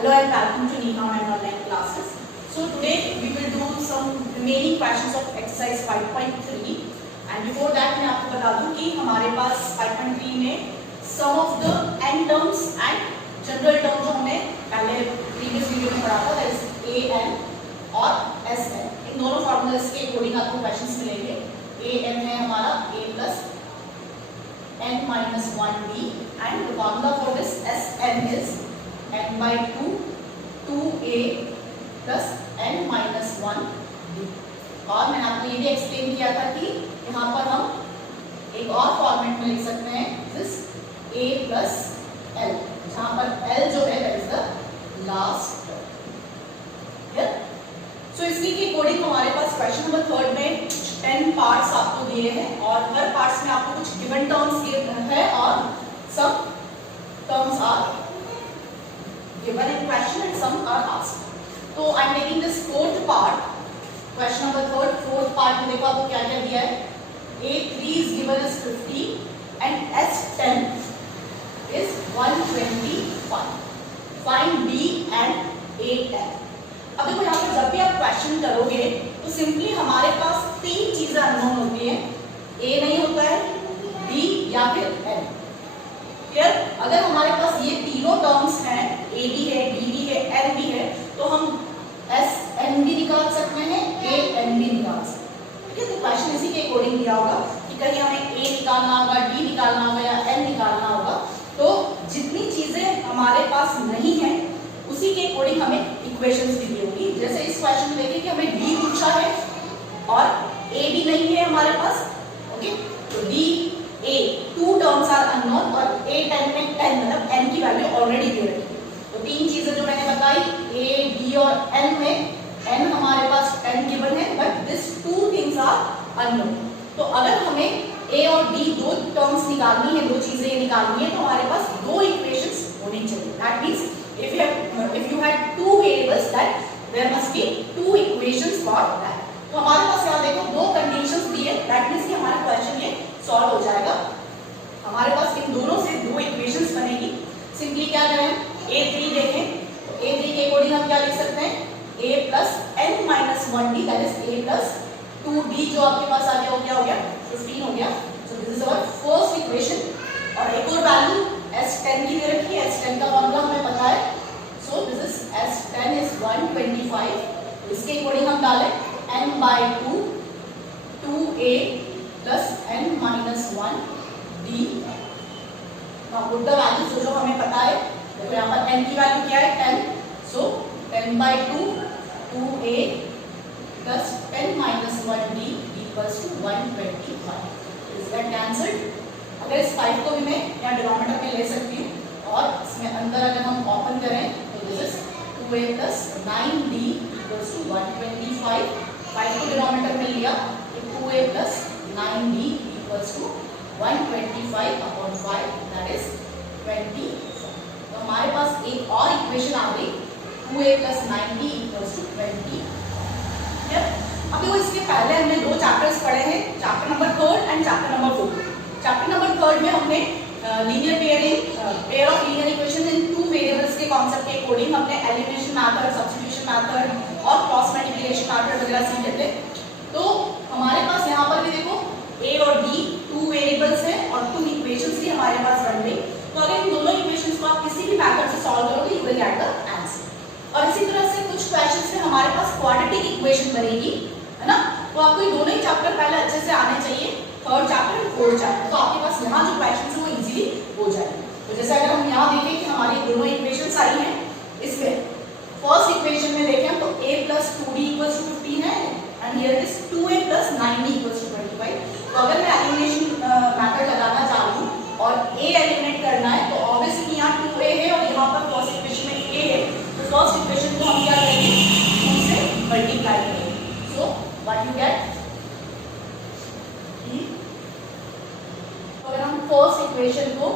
Hello and welcome to Neha and online classes. So today we will do some remaining questions of exercise 5.3 and before that मैं आपको बता दूं कि हमारे पास 5.3 में sum of the n terms and general terms जो हमने पहले previous वीडियो में पढ़ा था that is a n और s n इन दोनों फॉर्मूलाज के अकॉर्डिंग आपको क्वेश्चंस मिलेंगे. a n है हमारा a plus n minus 1b and the formula for this s n is n by 2 2a plus n minus 1 b. और मैंने आपको ये भी एक्सप्लेन किया था कि यहाँ पर हम एक और फॉर्मेट में लिख सकते हैं दिस a plus l, जहाँ पर l जो है that is the last term. सो इसी के अकॉर्डिंग हमारे पास क्वेश्चन नंबर 3 में 10 पार्ट्स आपको दिए हैं और हर पार्ट्स में आपको कुछ गिवन टर्म्स है और सब terms are given in question and some are asked. So I am taking this fourth part, question number fourth part में देखो आपको क्या क्या दिया है. A3 is given as 50 and S10 is 125. Find B and A10. अब देखो यहाँ पर जब भी आप क्वेश्चन करोगे तो सिंपली हमारे पास तीन चीजें अननोन होती हैं. A नहीं होता है, B या फिर N. क्लियर? अगर हमारे पास ये तीनों टर्म्स हैं a भी है b भी है n भी है तो हम s n भी निकाल सकते हैं a n भी निकाल सकते हैं. ठीक है, तो क्वेश्चन इसी के अकॉर्डिंग दिया होगा कि कहीं हमें a निकालना होगा, d निकालना होगा या n निकालना होगा. तो जितनी चीजें हमारे पास नहीं है उसी के अकॉर्डिंग हमें इक्वेशंस भी दी होगी. जैसे इस क्वेश्चन में देखिए कि हमें d पूछा है और a भी नहीं है हमारे पास. ओके, तो d a two terms are unknown और a 10 में 10 मतलब n की वैल्यू ऑलरेडी दे रखी है. तो तीन चीजें जो मैंने बताई a b और n में n हमारे पास 10 गिवन है but this two things are unknown. तो अगर हमें a और b दो टर्म्स निकालनी है, दो चीजें निकालनी है तो हमारे पास दो इक्वेशंस होनी चाहिए. That means if you had two variables that there must be two equations for that. तो हमारे पास यहाँ देखो दो कंडीशंस दी है. दैट मींस कि हमारा क्वेश्चन ये सॉल्व हो जाएगा. हमारे पास इन दोनों से दो इक्वेशंस बनेगी. सिंपली क्या करें, a3 देखें तो a3 के अकॉर्डिंग हम क्या लिख सकते हैं a plus n minus 1d that is a plus 2d जो आपके पास आ गया वो क्या हो गया 15 हो गया. So this is our first equation. और एक और वैल्यू s10 की दे रखी है. s10 का फॉर्मूला हमें पता है. सो दिस इज s10 is 125. इसके अकॉर्डिंग हम डालें n by 2 2a plus n minus 1 d. Now put the values जो हमें पता है. देखो यहाँ पर n की वैल्यू क्या है 10. So 10 by 2 2a plus 10 minus 1 d equals to 125. Is that cancelled? अगर इस 5 को भी मैं यहाँ डिनोमिनेटर में ले सकती हूँ और इसमें अंदर अगर हम ओपन करें तो this is 2a plus 9d equals to 125. 5 को डिनोमिनेटर में लिया तो 2a plus 9d equals to 125 upon 5 that is 20. तो हमारे पास एक और इक्वेशन आ गई 2a plus 9d equals to 20. अब देखो इसके पहले हमने दो चैप्टर्स पढ़े हैं, chapter number 3 and chapter number 4. Chapter number 3 में हमने linear pair of linear equation in two variables के कॉन्सेप्ट के अकॉर्डिंग हमने एलिमिनेशन मेथड, सब्स्टिट्यूशन मेथड और क्रॉस मल्टीप्लिकेशन मेथड वगैरह सीखे थे. तो हमारे पास यहाँ पर भी देखो a और d टू वेरिएबल्स हैं और टू इक्वेशंस भी हमारे पास बन गई. तो अगर इन दोनों इक्वेशंस को आप किसी भी मेथड से सॉल्व करोगे you will get the answer. और इसी तरह से कुछ क्वेश्चंस में हमारे पास क्वाड्रेटिक इक्वेशन बनेगी, है ना. तो आपको ये दोनों ही चैप्टर पहले अच्छे से आने चाहिए, थर्ड चैप्टर और फोर्थ चैप्टर. तो आपके पास यहाँ जो क्वेश्चंस है वो इजीली हो जाएंगे. तो जैसे अगर हम यहाँ देखें कि हमारी दोनों इक्वेशंस आई हैं, इसमें फर्स्ट इक्वेशन में देखें तो a plus 2d equals to 15 है and here is 2a plus 9d equals to 25. तो अगर मैं एलिमिनेशन मेथड लगाना चाहूँ और a एलिमिनेट करना है तो ऑब्वियसली यहाँ 2a है और यहाँ पर फर्स्ट इक्वेशन में a है. तो फर्स्ट इक्वेशन को हम क्या करेंगे, 2 से मल्टीप्लाई करेंगे. सो व्हाट यू गेट, अगर हम फर्स्ट इक्वेशन को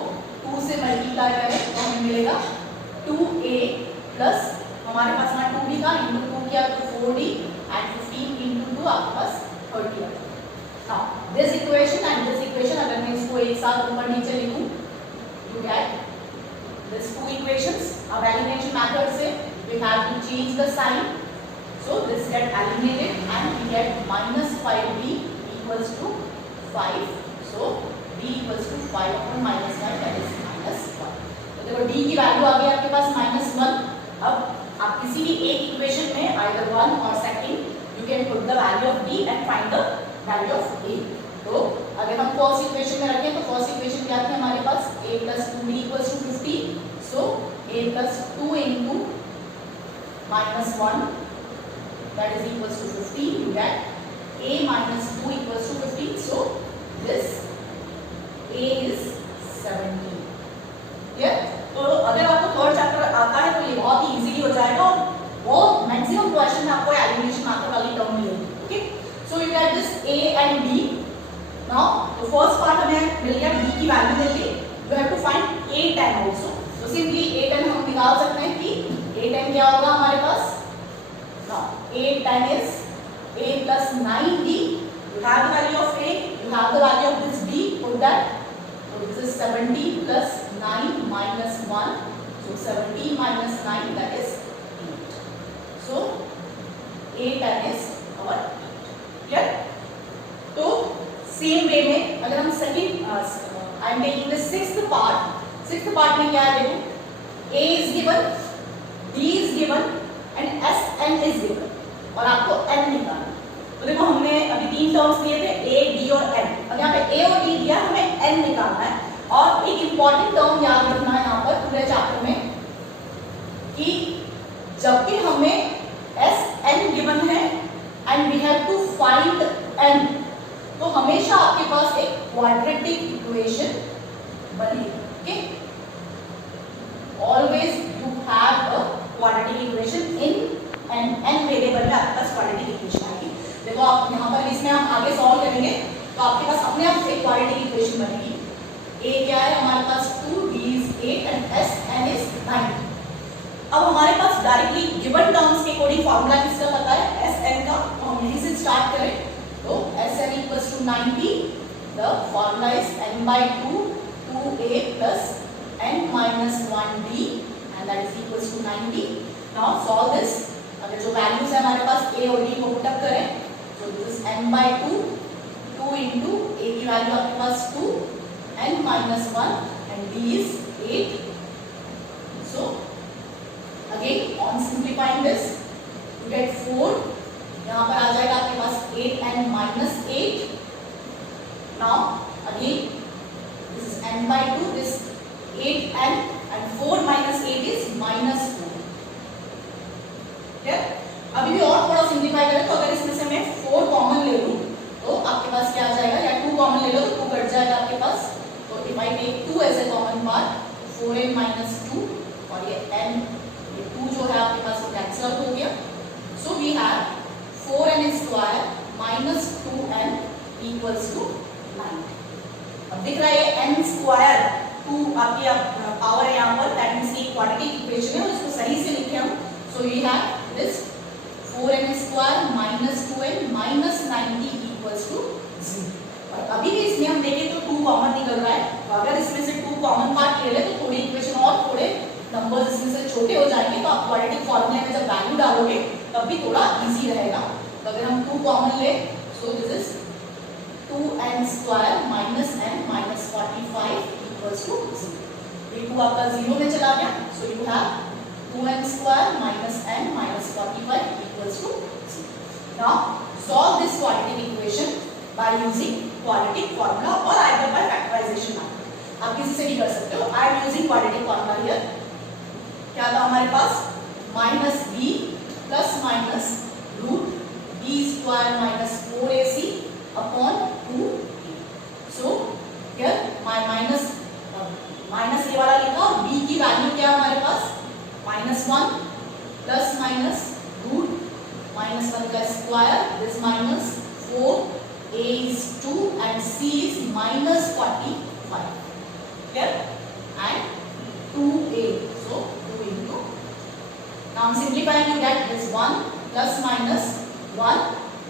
2 से मल्टीप्लाई करें तो हमें मिलेगा 2a प्लस हमारे पास यहाँ 2d था इंटू 2 किया तो 4d एंड 15 इंटू 2 आपके पास 30 आता है. Now this equation and this equation अगर मैं इसको एक साथ ऊपर नीचे लिखूं you get this two equations. अब एलिमिनेशन एलिमिनेशन मेथड से we have to change the sign, so this get eliminated and we get minus 5b equals to 5. So b equals to 5 upon minus 1, that is minus 1. तो देखो d की value आ गई आपके पास minus 1. अब आप किसी भी एक इक्वेशन में either 1 or second you can put the value of d and find the value of a. तो अगर हम फर्स्ट इक्वेशन में रखें तो फर्स्ट इक्वेशन क्या थी हमारे पास a plus 2b equals to 15. So a plus 2 into minus 1, that is equals to 15. You get a minus 2 equals to 15. So this a is 17. Clear? तो अगर आपको थर्ड चैप्टर आता है तो ये बहुत ही इजीली हो जाएगा और वो मैक्सिमम क्वेश्चन में आपको एलिमिनेशन मेथड वाली टर्म मिलेगी. Okay, so you get this a and b. Now तो फर्स्ट पार्ट हमें मिल गया, b की वैल्यू मिल गई. You have to find a tan also. तो सिंपली a tan हम निकाल सकते हैं कि a tan क्या होगा हमारे पास. Now a tan is a plus 9b. You have the value of a, you have the value of this b, put that. So this is 70 plus 9 minus 1. So 70 minus 9, that is 8. So a tan is our 8. Clear? तो same way में अगर हम second I am taking the sixth part में क्या है देखो, a is given, b is given and s n is given और आपको n निकालना. तो देखो हमने अभी तीन टर्म्स लिए थे a, d और n. अब यहाँ पे a और d दिया, हमें n निकालना है. और एक इंपॉर्टेंट टर्म याद रखना है यहाँ पर पूरे चैप्टर में कि जब भी हमें एस एन गिवन है and we have to find N, तो हमेशा आपके पास एक क्वाड्रेटिक इक्वेशन बनेगी. Okay, always you have a quadratic equation in N variable में आपके पास क्वाड्रेटिक इक्वेशन आएगी. देखो आप यहाँ पर इसमें हम आगे सॉल्व करेंगे तो आपके पास अपने आप एक क्वाड्रेटिक इक्वेशन बनेगी. a क्या है हमारे पास 2, b is 8 and s n is 9. अब हमारे पास डायरेक्टली गिवन टर्म्स के अकॉर्डिंग फार्मूला किसका पता है, एस एन का. तो हम यहीं से स्टार्ट करें तो S N equals to 90. The formula is n by 2 2a plus n minus 1b and that is equals to 90. now solve this. अगर जो वैल्यूज है हमारे पास a और d को पुट अप करें तो this is n by 2 2 into a की value आपके पास 2 n minus 1 and b is 8. So again on simplifying this you get 4. यहाँ पर आ जाएगा आपके पास 8n minus 8. now again this is n by 2, this 8n and 4 minus 8 is minus 4. ठीक है, अभी भी और थोड़ा सिंप्लीफाई करें तो अगर इसमें से मैं 4 कॉमन ले लूं तो आपके पास क्या आ जाएगा, या 2 कॉमन ले लो तो 2 कट जाएगा आपके पास. तो if I take 2 as a common part, 4n minus 2 और ये n, ये 2 जो है आपके पास कैंसिल आउट हो गया. So we have 4n square minus 2n equals to 9. अब दिख रहा है ये n square 2 आपकी पावर है यहाँ पर, that means ये क्वाड्रेटिक इक्वेशन है और इसको सही से लिखे हम. So we have this 4n square minus 2n minus 90 equals to 0. और अभी भी इसमें हम देखें तो 2 कॉमन निकल रहा है. तो अगर इसमें से 2 कॉमन पार्ट ले ले तो थोड़ी इक्वेशन और थोड़े नंबर्स इसमें से छोटे हो जाएंगे. तो आप क्वाड्रेटिक फॉर्मूले में जब वैल्यू डालोगे तब भी थोड़ा इजी रहेगा. तो अगर हम 2 कॉमन ले सो this is 2n square minus n minus 45 equals to 0. ये 2 आपका 0 में चला गया. So you have 2n square minus n minus 45 equals to 0. Now solve this quadratic equation by using quadratic formula or either by factorization method. आप किसी से भी कर सकते हो. I am using quadratic formula here. क्या था हमारे पास, minus b plus minus root b square minus 4ac upon 2a. So here my minus ये वाला लिखा और b की वैल्यू क्या है हमारे पास, -1 plus minus root -1 का square, this minus 4, a is 2 and c is minus 45. Clear? And 2a, so 2 into. Now I'm simplifying, you get this 1 plus minus 1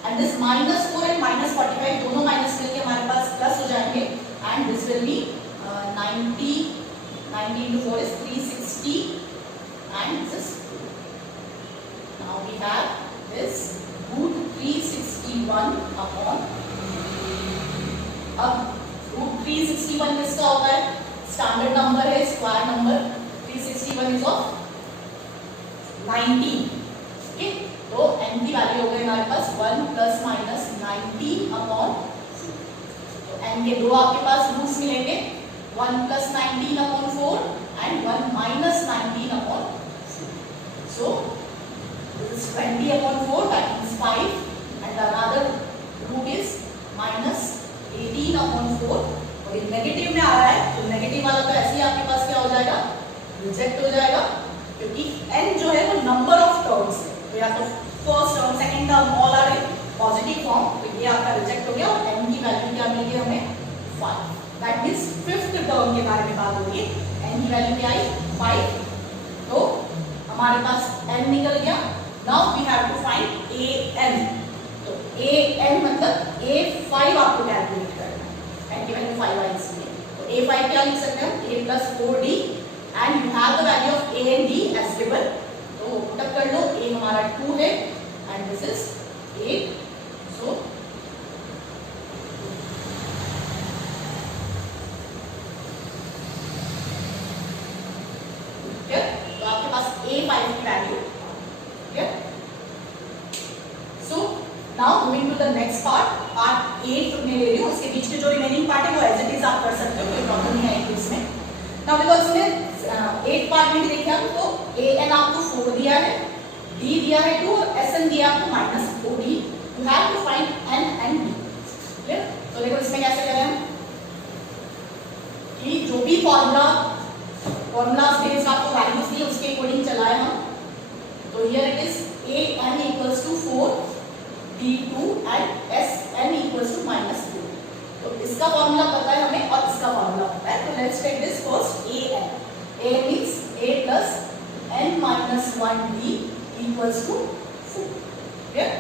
and this minus 4 and minus 45 दोनों minus करके हमारे पास plus हो जाएंगे and this will be 90 into 4 is 360 and this is 2. Now we have this root 361 upon, अब root 361 किसका होता है? Standard number है, square number. 361 is of 19. Okay, तो n की वैल्यू हो गई हमारे पास 1 प्लस माइनस 19 अपॉन 4. तो n के दो आपके पास रूट्स मिलेंगे, 1 plus 19 upon 4 and 1 minus 19 upon 4. So this is 20 upon 4, that means 5, and the another root is minus 18 upon 4. और ये नेगेटिव में आ रहा है, तो नेगेटिव वाला तो ऐसे ही आपके पास क्या हो जाएगा? रिजेक्ट हो जाएगा, क्योंकि n जो है वो नंबर ऑफ टर्म्स है. तो या तो first term, second term all are in positive form, तो ये आपका रिजेक्ट हो गया. और n की वैल्यू क्या मिल गई हमें? 5. दैट मींस फिफ्थ टर्म के बारे में बात हो रही है. n की वैल्यू क्या आई? 5. तो हमारे पास n निकल गया. Now we have to find an. तो an मतलब a5 आपको कैलकुलेट करना है. n की वैल्यू 5 आई इसमें, तो a5 क्या लिख सकते हैं हम? a plus 4d and you have the value of a and d as given. तो पुटअप कर लो. a हमारा 2 है and this is 8. So ठीक, तो आपके पास a5 की value. So now moving to the next part, part 8 मैं ले रही हूँ. इसके बीच के जो रिमेनिंग पार्ट है वो एज इट इज आप कर सकते हो, कोई प्रॉब्लम नहीं आएगी इसमें. Now because इसमें 8 पार्ट में भी देखिए हम, तो an आपको 4 दिया है, d दिया है 2 और sn दिया आपको -4d. You have to find n and d. Clear? तो देखो इसमें कैसे करें हम कि जो भी फॉर्मूला बेस्ड आपको वैल्यूज दी उसके अकॉर्डिंग चलाए हम. तो here it is an equals to 4, d2 and sn equals to -2. तो इसका फॉर्मूला पता है हमें और इसका फॉर्मूला पता है. तो let's take this first an. a means a plus n minus 1d equals to 4. Clear?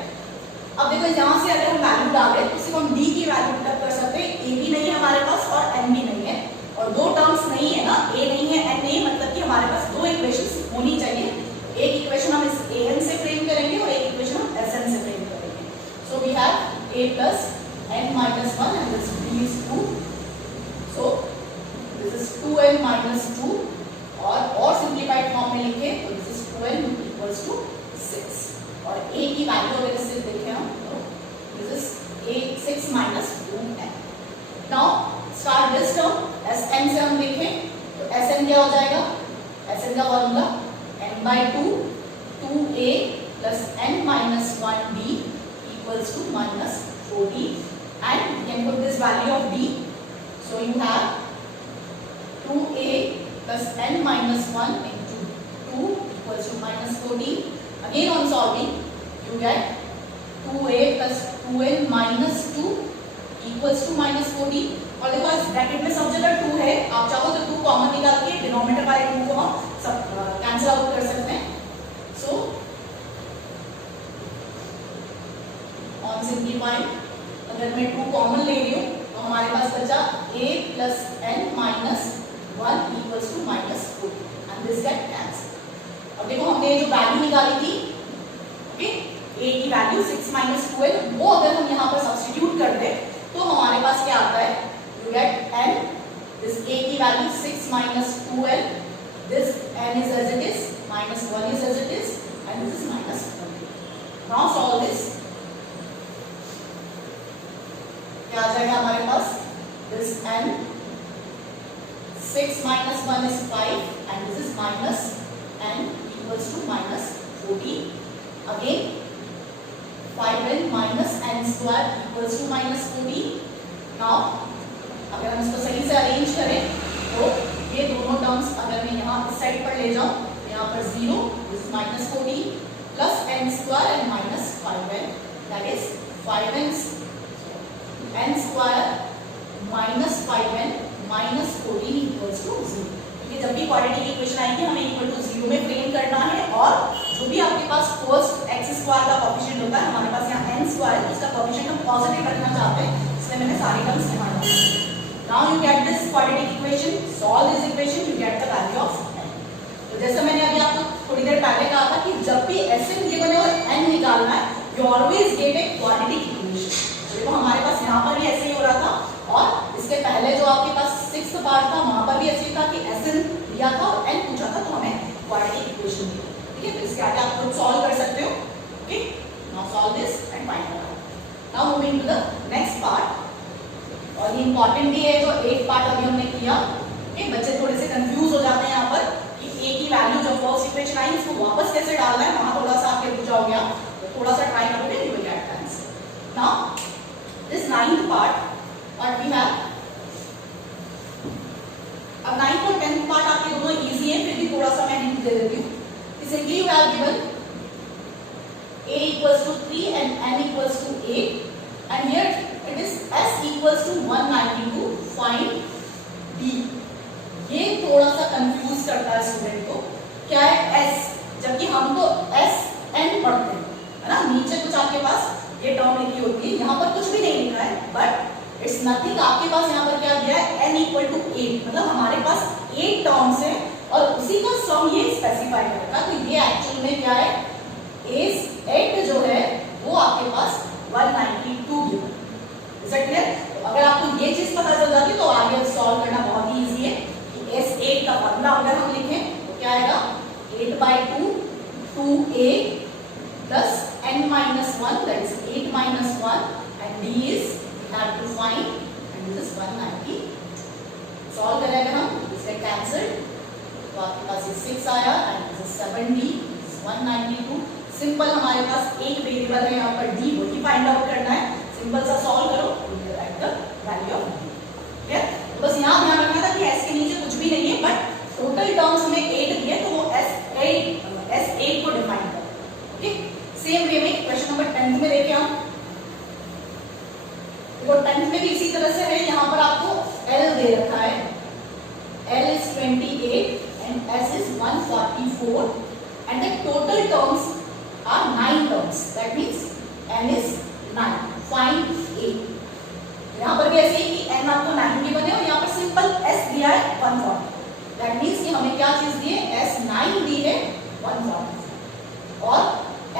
अब देखो यहाँ से अगर हम वैल्यू डालें तो सिर्फ हम d की वैल्यू पुट कर सकते हैं. a भी नहीं है हमारे पास और n भी नहीं है, और दो टर्म्स नहीं है ना, a नहीं है n नहीं है, मतलब कि हमारे पास दो इक्वेशंस होनी चाहिए. एक इक्वेशन हम इस an से फ्रेम करेंगे और एक इक्वेशन हम sn से फ्रेम करेंगे. So we have a plus n minus 1 and this d is 2. so this is 2n minus 2, और सिंपलीफाइड फॉर्म में लिखे तो this is 2n equals to 6. और a की वैल्यू अगर इससे देखें हम तो this is a 6 minus 2n. Now start this term. sn से हम देखें तो sn क्या हो जाएगा? sn का formula n by 2 2a plus n minus 1d equals to minus 4d, and you can put this value of d. So you have 2a plus n minus 1 into 2 equals to minus 4d. Again on solving you get 2a plus 2n minus 2 equals to minus 4d. और देखो इस bracket में सब जगह 2 है, आप चाहो तो 2 कॉमन निकाल के डिनोमिनेटर वाले 2 को हम सब कैंसिल आउट कर सकते हैं. सो ऑन सिंप्लीफाइंग अगर मैं 2 कॉमन ले रही हूँ तो हमारे पास बचा a plus n minus 1 equals to minus 4 and this get cancelled. अब देखो हमने जो वैल्यू निकाली थी, ओके, a की वैल्यू 6 minus 2n, वो अगर हम यहाँ पर सब्स्टिट्यूट कर दें तो हमारे पास क्या आता है? You get n, this a की value 6 minus 2n, this n is as it is, minus 1 is as it is, and this is minus 1. Now solve this. क्या आ जाएगा हमारे पास? This n 6 minus 1 is 5 and this is minus n equals to minus 14. Again 5n minus n square equals to minus 14. Now अगर हम इसको सही से arrange करें तो ये दोनों टर्म्स अगर मैं यहाँ इस साइड पर ले जाऊँ तो यहाँ पर 0 this minus 14 plus n square and minus 5n, that is 5n n square minus 5n minus 14 equals to 0. क्योंकि जब भी क्वाड्रेटिक इक्वेशन आएगी हमें इक्वल टू 0 में फ्रेम करना है, और जो भी आपके पास फर्स्ट x स्क्वायर का कोएफिशिएंट होता है, हमारे पास यहाँ n स्क्वायर है, उसका कोएफिशिएंट हम पॉजिटिव रखना चाहते हैं, इसलिए मैंने सारी टर्म्स यहाँ डाली. Now you get this quadratic equation, solve this equation, you get the value of n. तो जैसे मैंने अभी आपको थोड़ी देर पहले कहा था कि जब भी Sn गिवन है और n निकालना है, you always get a quadratic equation. देखो हमारे पास यहाँ पर भी ऐसे ही हो रहा था और इसके पहले जो आपके पास 6th पार्ट था वहां पर भी ऐसे ही था कि Sn दिया था और n पूछा था, तो हमें क्वाड्रेटिक इक्वेशन दी। ठीक है, तो इसके आगे आप खुद सॉल्व कर सकते हो। Okay, now solve this and find out. Now moving to the next part, और ये इंपॉर्टेंट भी है, जो 8 पार्ट अभी हमने किया। ओके, बच्चे थोड़े से कंफ्यूज हो जाते हैं यहाँ पर कि a की वैल्यू जो फर्स्ट इक्वेशन आई उसको वापस कैसे डालना है, वहां थोड़ा सा आपके रुक जाओगे आप, तो थोड़ा सा ट्राई करोगे, you will get the answer. Now this 9th part, what we have, अब 9th और 10th पार्ट आपके दोनों इजी है, फिर भी थोड़ा सा मैं हिंट दे देती हूँ कि simply you have given a equals to 3 and n equals to 8 and here it is s equals to 192, find d। ये थोड़ा सा कंफ्यूज करता है स्टूडेंट को, क्या है s, जबकि हम तो s n पढ़ते हैं, है ना, नीचे कुछ आपके पास ये टर्म लिखी होती है, यहाँ पर कुछ भी नहीं लिखा है, बट इट्स नथिंग। आपके पास यहाँ पर क्या दिया है, n equal to 8, मतलब हमारे पास 8 टर्म्स है और उसी का सम ये स्पेसिफाई करेगा। तो ये एक्चुअल में क्या है, इस 8 जो है वो आपके पास 192 गिवन। Is it clear? अगर आपको ये चीज पता चल जाती है तो आगे सॉल्व करना बहुत ही इजी है कि S8 का फॉर्मूला अगर हम लिखें तो क्या आएगा, 8/2 2a plus n minus 1, that is 8 minus 1, and d is we have to find, and this is 190। Solve करेंगे हम, इसका कैंसिल, तो आपके पास ये 6 आया and this is 7d, 192। Simple, हमारे पास एक वेरिएबल है यहाँ पर d, वही फाइंड आउट करना है। सिंपल सा सॉल्व करो, right the value of d। Clear? तो बस यहाँ ध्यान रखना था कि s के नीचे कुछ भी नहीं है, बट टोटल टर्म्स में 8 दिए, तो वो S8 को डिफाइन करो। ओके, सेम वे में क्वेश्चन नंबर 10 में देखें हम, देखो 10 में भी इसी तरह से है। यहाँ पर आपको L दे रखा है, L is 28 and S is 144 and the total terms are 9 terms, that means n is 9, find a। यहाँ पर भी ऐसे ही कि n आपको 9 की बने और यहाँ पर सिंपल s दिया है 140, that means कि हमें क्या चीज दी है, S9 दी है 140। और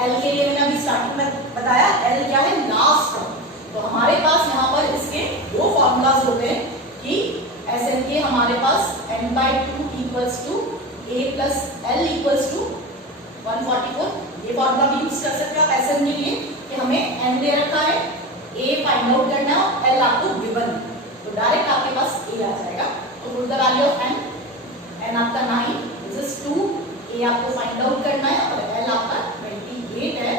L के लिए मैंने अभी स्टार्टिंग में बताया, L क्या है, लास्ट टर्म। तो हमारे पास यहाँ पर इसके दो फॉर्मूलाज होते हैं कि Sn के हमारे पास n/2 equals to a plus L equals to 144। ये फॉर्मूला भी यूज कर सकते हो आप Sn के लिए कि हमें n दे रखा है, a फाइंड आउट करना है और L आपको गिवन है, तो डायरेक्ट आपके पास a आ जाएगा। तो put the value of n आपका 9, दिस इज 2, a आपको फाइंड आउट करना है और L आपका 28 है,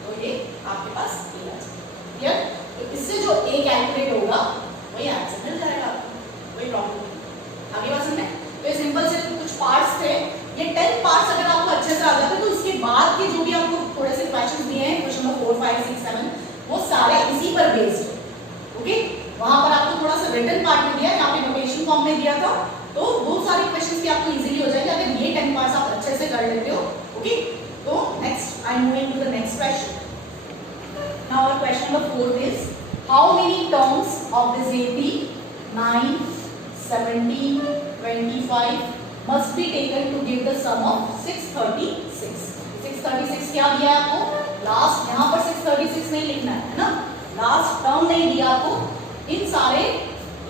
तो ये आपके पास a आ जाएगा। क्लियर? तो इससे जो a कैलकुलेट होगा वही आंसर मिल जाएगा, कोई प्रॉब्लम नहीं। आगे बात सुनने, तो ये सिंपल से कुछ पार्ट्स थे, ये 10 पार्ट्स अगर आपको अच्छे से आ जाते हैं तो उसके बाद के जो भी आपको थोड़े से क्वेश्चंस दिए हैं, क्वेश्चन नंबर 4 5 6 7, वो सारे इसी पर बेस्ड है। ओके, वहां पर आपको थोड़ा सा रिटन पार्ट में दिया, यहाँ पे नोटेशन फॉर्म में दिया था, तो वो सारे क्वेश्चंस भी आपको इजीली हो जाएंगे अगर ये 10 पार्ट्स आप अच्छे से कर लेते हो। ओके, तो next I am moving to the next question. Now our question number 4 is how many terms of this AP 9 17 25 must be taken to give the sum of 636। 636 क्या दिया है आपको, लास्ट, यहाँ पर 636 नहीं लिखना है ना, लास्ट टर्म नहीं दिया आपको, इन सारे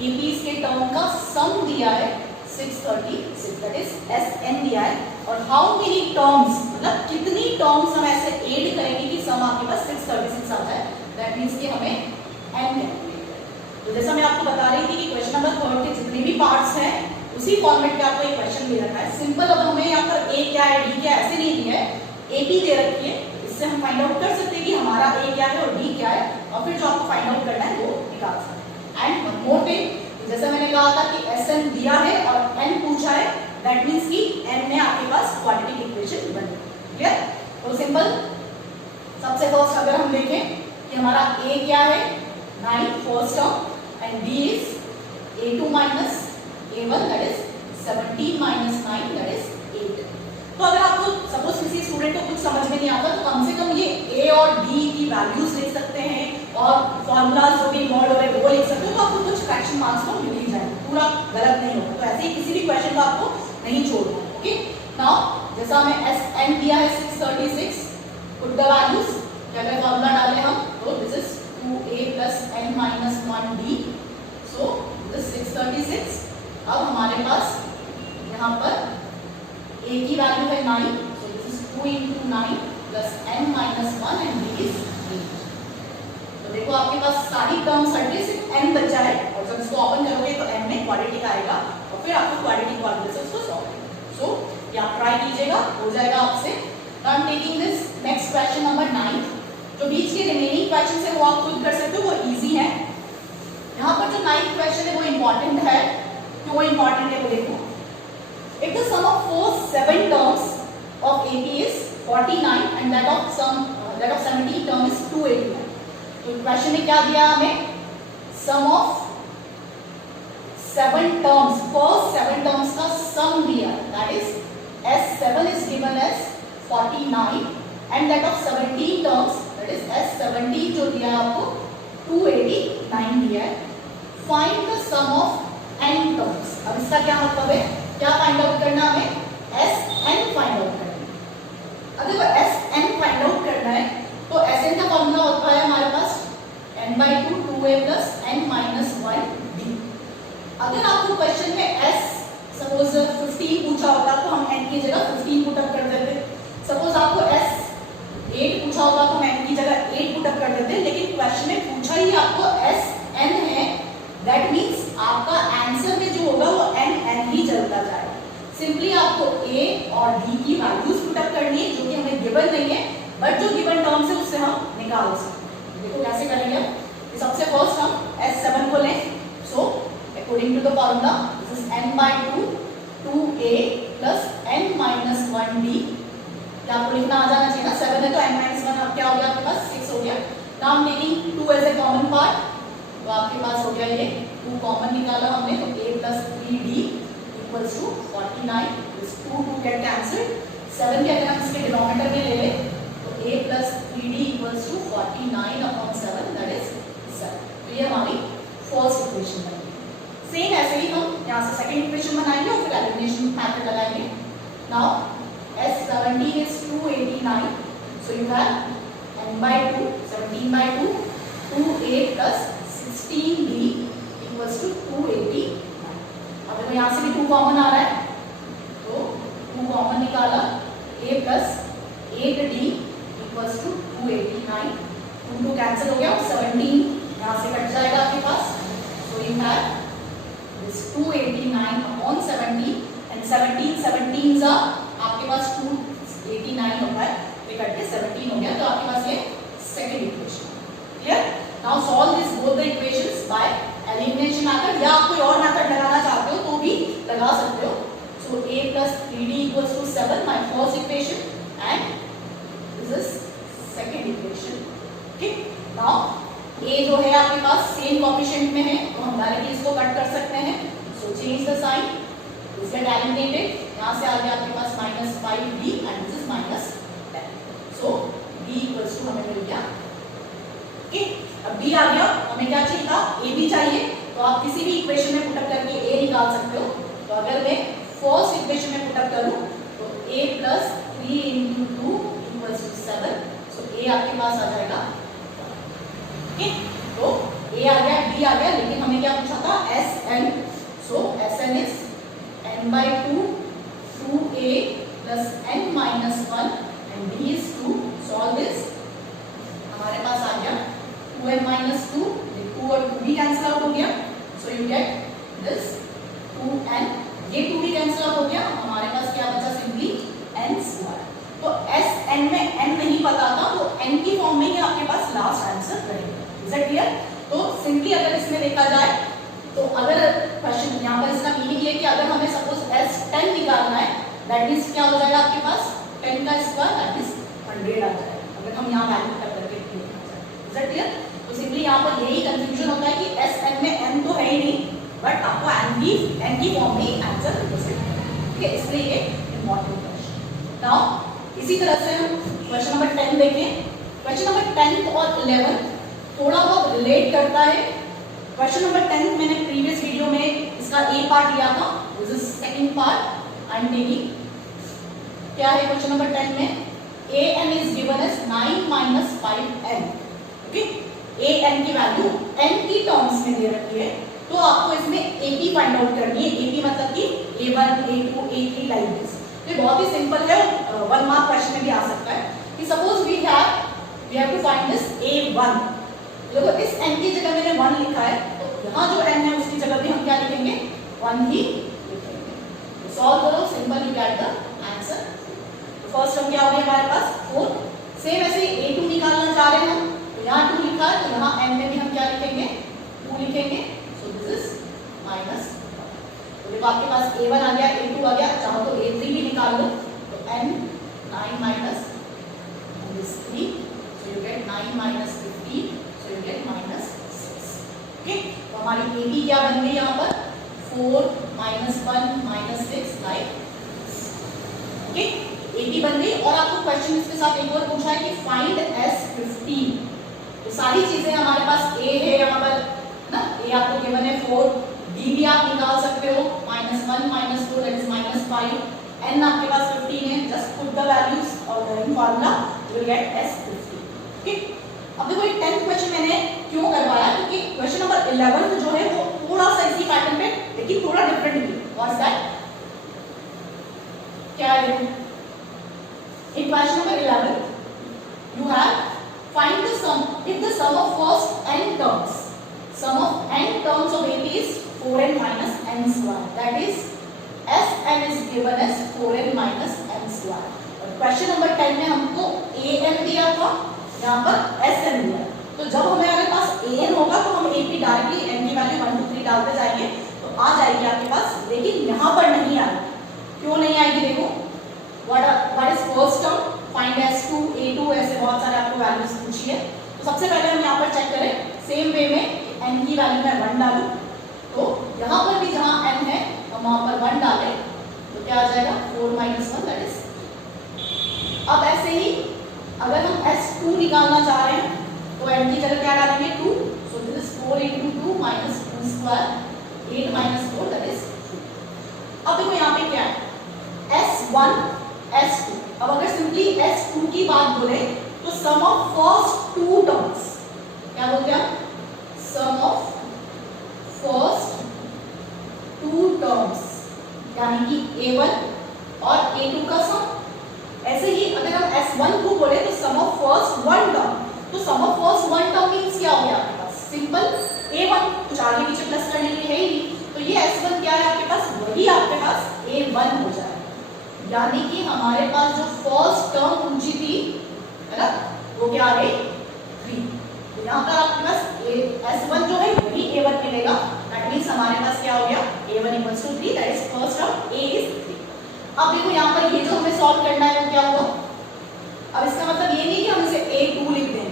APs के टर्म का सम दिया है 636, दैट इज Sn दिया है। और हाउ मेनी टर्म्स, मतलब कितनी टर्म्स हम ऐसे ऐड करेंगे कि सम आपके पास 636 आता है, दैट मींस कि हमें n कैलकुलेट करना। तो जैसा मैं आपको बता रही थी कि क्वेश्चन नंबर 3 के जितने भी पार्ट्स हैं उसी फॉर्मेट में आपको एक क्वेश्चन दे रखा है। सिंपल, अब हमें यहाँ पर a क्या है, d क्या है, ऐसे नहीं दिया है, AP दे रखी है, इससे हम फाइंड आउट कर सकते हैं कि हमारा a क्या है और d क्या है, और फिर जो आपको फाइंड आउट करना है वो निकाल सकते हैं। एंड मोर थिंग, जैसा मैंने कहा था कि Sn दिया है और n पूछा है, दैट मींस कि n में आपके पास क्वाड्रेटिक इक्वेशन बने। क्लियर? तो सिंपल, सबसे फर्स्ट अगर हम देखें कि हमारा a क्या है 9 first term and b is a2 minus a1, that is 17 minus 9, that is 8। तो अगर आपको सपोज किसी स्टूडेंट को कुछ समझ में नहीं आता तो कम से कम ये a और d की वैल्यूज लिख सकते हैं और फॉर्मूलाज जो भी इन्वॉल्व हो रहे हैं वो लिख सकते हो, तो आपको कुछ फ्रैक्शन मार्क्स को मिल ही जाएगा, पूरा गलत नहीं होगा। तो ऐसे ही किसी भी क्वेश्चन को आपको नहीं छोड़ना है। ओके, नाउ जैसा हमें एस एन दिया है 636, पुट द वैल्यूज, क्या क्या फॉर्मूला डाले हम, तो this is 2a plus n minus 1d, so this 636। अब हमारे पास यहाँ पर a की वैल्यू है 9, सो this is 2 into 9 plus n minus 1 and d is 8। तो देखो आपके पास सारी टर्म्स हट गई, सिर्फ n बचा है, और जब इसको ओपन करोगे तो n में क्वाड्रेटिक आएगा और फिर आपको क्वाड्रेटिक फॉर्मूले से उसको सॉल्व करना। सो या ट्राई कीजिएगा, हो जाएगा आपसे। Now I am taking this next question number 9। जो बीच के रिमेनिंग क्वेश्चन है वो आप खुद कर सकते हो, वो इजी है। यहाँ पर जो 9th क्वेश्चन है वो इंपॉर्टेंट है। क्यों इंपॉर्टेंट है वो देखो। If the sum of first 7 terms of AP is 49 and that of 17 term is 289, तो क्वेश्चन में क्या दिया हमें, सम ऑफ 7 terms, first 7 terms का सम दिया, that is S7 is given as 49 and that of 17 terms, that is S17 जो दिया है आपको 289 दिया है। Find the sum of n terms। अब इसका क्या मतलब है, क्या फाइंड आउट करना हमें, एस एन फाइंड आउट करना है। अगर वो एस एन फाइंड आउट करना है तो एस एन का फॉर्मूला होता है हमारे पास n/2 2a plus n minus 1d। अगर आपको क्वेश्चन में एस सपोज 15 पूछा होगा तो हम n की जगह 15 पुट अप कर देते। सपोज आपको एस 8 पूछा होगा तो हम n की जगह 8 पुट अप कर देते। लेकिन क्वेश्चन में पूछा ही आपको एस एन है, दैट मीन्स आपका आंसर में जो होगा वो n ही चलता जाएगा। सिंपली आपको a और d की वैल्यूज पुट अप करनी है जो कि हमें गिवन नहीं है, बट जो गिवन टर्म्स है उससे हम निकाल सकते हैं। देखो कैसे करेंगे। सबसे फर्स्ट हम S7 को लें। So according to the formula this is n/2 2a plus n minus 1d। क्या आपको लिखना आ जाना चाहिए ना, 7 है तो n माइनस 1 अब क्या हो गया आपके पास 6 हो गया। Now I am taking 2 as a common part, तो आपके पास हो गया ये 2 कॉमन निकाला हमने, तो a plus 3d equals to 49। This 2 get cancelled. 7 के अगर हम इसके डिनोमिनेटर में ले लें तो a plus 3d equals to 49/7 that is 7। तो ये हमारी फर्स्ट इक्वेशन बनेगी। सेम ऐसे ही हम यहाँ से सेकंड इक्वेशन बनाएंगे और फिर एलिमिनेशन मेथड लगाएंगे। Now S17 is 289, so you have n/2 17/2 2a plus 16d equals to 289। अब देखो यहाँ से भी 2 कॉमन आ रहा है तो 2 कॉमन निकाला, a plus 8d equals to 289। 2 cancel हो गया और 17 यहाँ से कट जाएगा आपके पास। So you have this 289/17 and 17 आपके पास 289 होता है, ये कट के 17 हो गया। तो आपके पास ये second equation. Clear. Now solve this both the equations by elimination method, या आप कोई और मेथड लगाना चाहते हो तो भी लगा सकते हो। सो a plus 3d equals to 7 my first equation and this is second equation। ठीक। नाउ a जो है आपके पास सेम कोएफिशिएंट में है तो हम डायरेक्टली इसको कट कर सकते हैं। So change the sign, this get eliminated. यहाँ से आ गया आपके पास -5d and this is -10। So d equals to हमें मिल गया। ठीक। अब d आ गया, हमें क्या चाहिए था, a भी चाहिए, तो आप किसी भी इक्वेशन में पुट अप करके a निकाल सकते हो। तो अगर मैं फर्स्ट इक्वेशन में पुट अप करूं तो a plus 3 into 2 equals to 7। So a आपके पास आ जाएगा। ठीक। तो a आ गया, d आ गया, लेकिन हमें क्या पूछा था, Sn। So Sn is n/2 2a plus n minus 1 and d is 2। solve this, हमारे पास आ गया 2n minus 2, 2 और 2 भी कैंसिल आउट हो गया। so you get this 2n, ये 2 भी कैंसिल आउट हो गया, हमारे पास क्या बचा, सिंपली n स्क्वायर। तो Sn में n नहीं पता था तो n की फॉर्म में ही आपके पास लास्ट आंसर रहेगा। Is it clear. तो सिंपली अगर इसमें देखा जाए तो अगर क्वेश्चन यहाँ पर इसका मीनिंग ये कि अगर हमें सपोज S10 निकालना है, दैट मींस क्या हो जाएगा आपके पास 10 का स्क्वायर दैट इज 100 आ जाएगा, अगर हम यहाँ वैल्यू पुट करके देखा जाए। Is it clear. तो सिंपली यहाँ पर यही कंफ्यूजन होता है कि Sn में n तो है ही नहीं, बट आपको n की फॉर्म में आंसर रिप्रेजेंट करना है। ठीक है, इसलिए ये इंपॉर्टेंट क्वेश्चन। नाउ इसी तरह से हम क्वेश्चन नंबर 10 देखें। क्वेश्चन नंबर 10 और 11 थोड़ा बहुत रिलेट करता है। क्वेश्चन नंबर 10 मैंने प्रीवियस वीडियो में इसका ए पार्ट लिया था, this is second part. I am taking क्या है क्वेश्चन नंबर 10 में an is given as 9 minus 5n। Okay, an की वैल्यू n की टर्म्स में दे रखी है, तो आपको इसमें ap फाइंड आउट करनी है। ap मतलब कि a1 a2 a3 like this. तो बहुत ही सिंपल है, 1 मार्क क्वेश्चन में भी आ सकता है कि suppose we have to find this a1। देखो इस n की जगह मैंने 1 लिखा है, तो यहाँ जो n है उसकी जगह भी हम क्या लिखेंगे, 1 ही लिखेंगे। सॉल्व करो, simple you get the answer. First term क्या हो गया हमारे पास 4। सेम ऐसे a2 निकालना चाह रहे हैं हम, तो यहाँ 2 लिखा है, तो यहाँ n में भी हम क्या लिखेंगे, 2 लिखेंगे। सो दिस इज माइनस। तो देखो आपके पास a1 आ गया, a2 आ गया, चाहो तो a3 भी निकाल लो। तो n 9 minus this 3, so you gate 9 minus 15, so you get minus 6। Okay, तो हमारी ab क्या बन गई यहाँ पर 4 minus 1 minus 6 like. Okay, AB बन गई। और आपको क्वेश्चन इसके साथ एक और पूछा है कि फाइंड S15। तो सारी चीजें हमारे पास A है यहाँ पर ना, A आपको गिवन है 4, D भी आप निकाल सकते हो -1 -2 दैट इज -5, N आपके पास 15 है, जस्ट पुट द वैल्यूज और in formula you will get S15। Okay, अब देखो ये 10th क्वेश्चन मैंने क्यों करवाया, क्योंकि क्वेश्चन नंबर 11 जो है वो थोड़ा सा इसी पैटर्न पे लेकिन थोड़ा डिफरेंट है। व्हाट्स दैट, क्या है in question number 11 you have find the sum if the sum of first n terms of AP is 4n minus n square, that is Sn is given as 4n minus n square। और question number 10 में हमको an दिया था, यहाँ पर Sn दिया। तो जब हमारे पास an होगा तो हम AP डायरेक्टली n की वैल्यू 1 2 3 डालते जाएंगे तो आ जाएगी आपके पास, लेकिन यहाँ पर नहीं आएगी। क्यों नहीं आएगी, देखो what is first term, find S2 A2, ऐसे बहुत सारे आपको वैल्यूज पूछी है। तो सबसे पहले हम यहाँ पर चेक करें सेम वे में, n की वैल्यू मैं 1 डालूं, तो यहाँ पर भी जहाँ n है हम वहाँ पर 1 डालें तो क्या आ जाएगा 4 minus 1 दैट इज। अब ऐसे ही अगर हम S2 निकालना चाह रहे हैं तो n की जगह क्या डालेंगे 2, सो this is 4 into 2 minus 2 square 8 minus 4 that is. अब देखो यहाँ पे क्या है S1 S2। अब अगर सिंपली S2 की बात बोले तो सम ऑफ फर्स्ट 2 टर्म्स, क्या बोलते हैं, सम ऑफ फर्स्ट 2 टर्म्स यानी कि A1 और A2 का सम। ऐसे ही अगर हम S1 को बोले तो सम ऑफ फर्स्ट 1 टर्म, तो सम ऑफ फर्स्ट 1 टर्म मींस क्या हो गया आपके पास सिंपल A1, कुछ आगे पीछे प्लस करने के लिए है ही नहीं, तो ये S1 क्या है आपके पास, वही आपके पास A1 हो जाएगा। यानी कि हमारे पास जो फर्स्ट टर्म पूछी थी है ना, वो क्या आ गई 3। तो यहाँ पर आपके पास S1 जो है वही A1 मिलेगा, दैट मींस हमारे पास क्या हो गया A1 equals to 3, that is first term A is 3। अब देखो यहाँ पर ये जो हमें सॉल्व करना है वो क्या होगा, अब इसका मतलब ये नहीं कि हम इसे A2 लिख दें,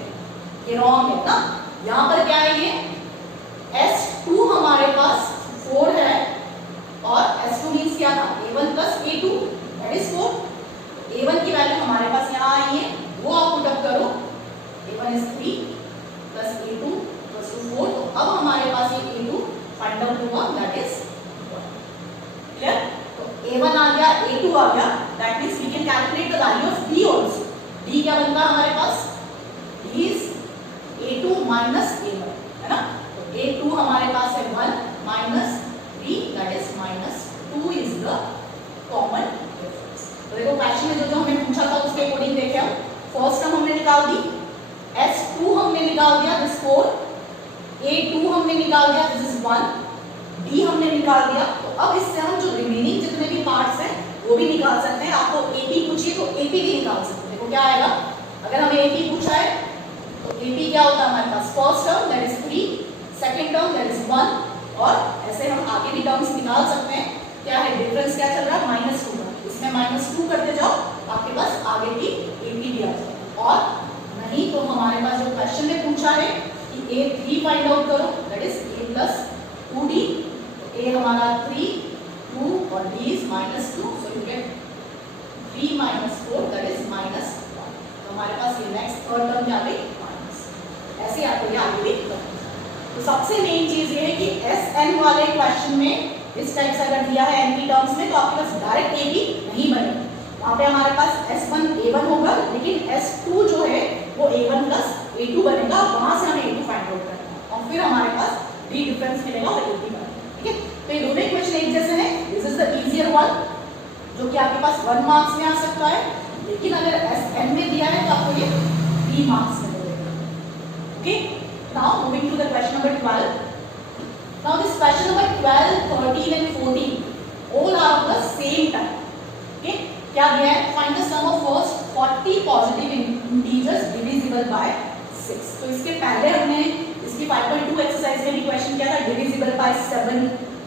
ये रॉन्ग है ना। यहाँ पर क्या है, ये S2 हमारे पास 4 है और S2 मींस क्या था A1 plus A2 that is 4। A1 की वैल्यू हमारे पास यहाँ आई है, वो आप पुट अप करो, A1 is 3 plus A2 equals to 4। तो अब हमारे पास ये A2 फाइंड आउट होगा, दैट इज 1। क्लियर, तो A1 आ गया, A2 आ गया, that means we can calculate the value of D also. D क्या बनता है हमारे पास, D is A2 minus A1 है ना। तो A2 हमारे पास है 1 minus D that is -2 is the common. तो देखो क्वेश्चन में जो हमें पूछा था उसके अकॉर्डिंग देखे हम, फर्स्ट टर्म हमने निकाल दी, S2 हमने निकाल दिया दिस 4, A2 हमने निकाल दिया दिस इज 1, D हमने निकाल दिया। तो अब इससे हम जो रिमेनिंग जितने भी पार्ट्स हैं वो भी निकाल सकते हैं। आपको AP पूछिए तो AP भी निकाल सकते हैं। देखो क्या आएगा, अगर हमें AP पूछा है तो AP क्या होता है हमारे पास, first term that is 3, second term that is 1, और ऐसे हम आगे भी टर्म्स निकाल सकते हैं। क्या है डिफरेंस, क्या चल रहा है -2 का, इसमें -2 करते जाओ आपके पास आगे की AP भी आ जाएगा। और नहीं तो हमारे पास जो क्वेश्चन में पूछा है कि A3 फाइंड आउट करो, that is A plus 2D। A हमारा 3, 2 और D is -2, so you get 3 minus 4 that is -1। तो हमारे पास ये नेक्स्ट थर्ड टर्म क्या गई माइनस, ऐसे आपको ये आगे भी करना। तो सबसे मेन चीज ये है कि Sn वाले क्वेश्चन में इस टाइप से अगर दिया है n की टर्म्स में तो आपके पास डायरेक्ट AB नहीं बनेगा, यहाँ पे हमारे पास S1 A1 होगा, लेकिन S2 जो है वो A1 प्लस A2 बनेगा, वहां से हमें A2 फाइंड आउट करना है और फिर हमारे पास D डिफरेंस मिलेगा और A3 बनेगा। ठीक है, तो ये दोनों इक्वेशन एक जैसे हैं। This is the easier one जो कि आपके पास 1 मार्क्स में आ सकता है, लेकिन अगर SN में दिया है तो आपको ये 3 मार्क्स में मिलेगा। Okay, now moving to the question number 12. Now this question number 12, 13 and 14 all are of the same type. Okay, क्या दिया है? Find the sum of first 40 positive integers divisible by 6. तो इसके पहले हमने इसकी 5.2 एक्सरसाइज में भी क्वेश्चन किया था divisible by 7.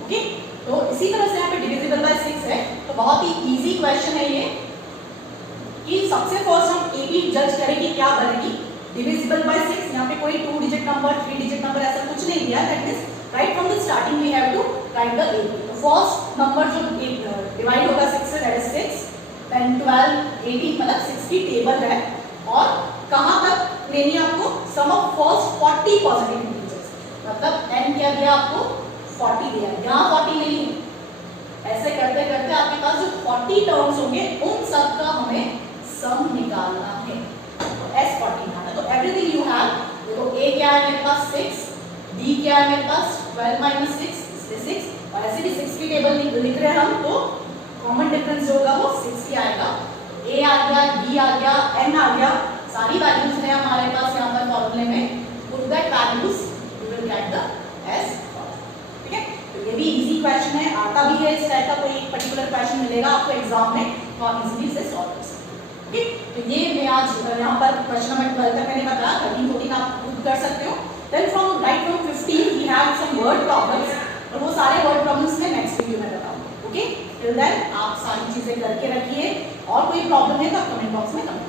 ओके, तो इसी तरह से यहाँ पे divisible by 6 है, तो बहुत ही इजी क्वेश्चन है ये कि सबसे फर्स्ट हम ए बी जज करें कि क्या बनेगी divisible by 6. यहाँ पे कोई 2 डिजिट नंबर 3 डिजिट नंबर ऐसा कुछ नहीं दिया, that means right from the starting we have to write the A B. First number जो डिवाइड होगा 6 से, दैट इज 6, देन 12 18 मतलब 6 की टेबल है और कहां तक लेनी है आपको? सम ऑफ फर्स्ट 40 पॉजिटिव इंटीजर्स, मतलब n क्या दिया आपको? 40 दिया, यहां 40 नहीं है. ऐसे करते करते आपके पास जो 40 टर्म्स होंगे उन सब का हमें सम निकालना है, S40 निकालना. तो एवरीथिंग यू हैव, देखो a क्या है मेरे पास 6, d क्या है मेरे पास 12 माइनस 6, इसलिए 6, और ऐसे भी 6 की टेबल लिख रहे हैं हम, तो कॉमन डिफरेंस जो होगा वो 6 ही आएगा. a आ गया, d आ गया, n आ गया, सारी वैल्यूज हैं हमारे पास यहाँ पर फॉर्मूले में. Put that values you will get the S40. ठीक है, तो ये भी इजी क्वेश्चन है, आता भी है. इस टाइप का कोई पर्टिकुलर क्वेश्चन मिलेगा आपको एग्जाम में तो आप इजीली से सॉल्व कर सकते हैं. ठीक, तो ये मैं आज यहाँ पर क्वेश्चन नंबर 12 तक मैंने बताया, 13 14 आप खुद कर सकते हो. Then from right from 15 we have some word problems, और वो सारे वर्ड प्रॉब्लम्स मैं नेक्स्ट वीडियो में बताऊंगा. ओके, टिल देन आप सारी चीजें करके रखिए, और कोई प्रॉब्लम है तो आप कमेंट बॉक्स में कमेंट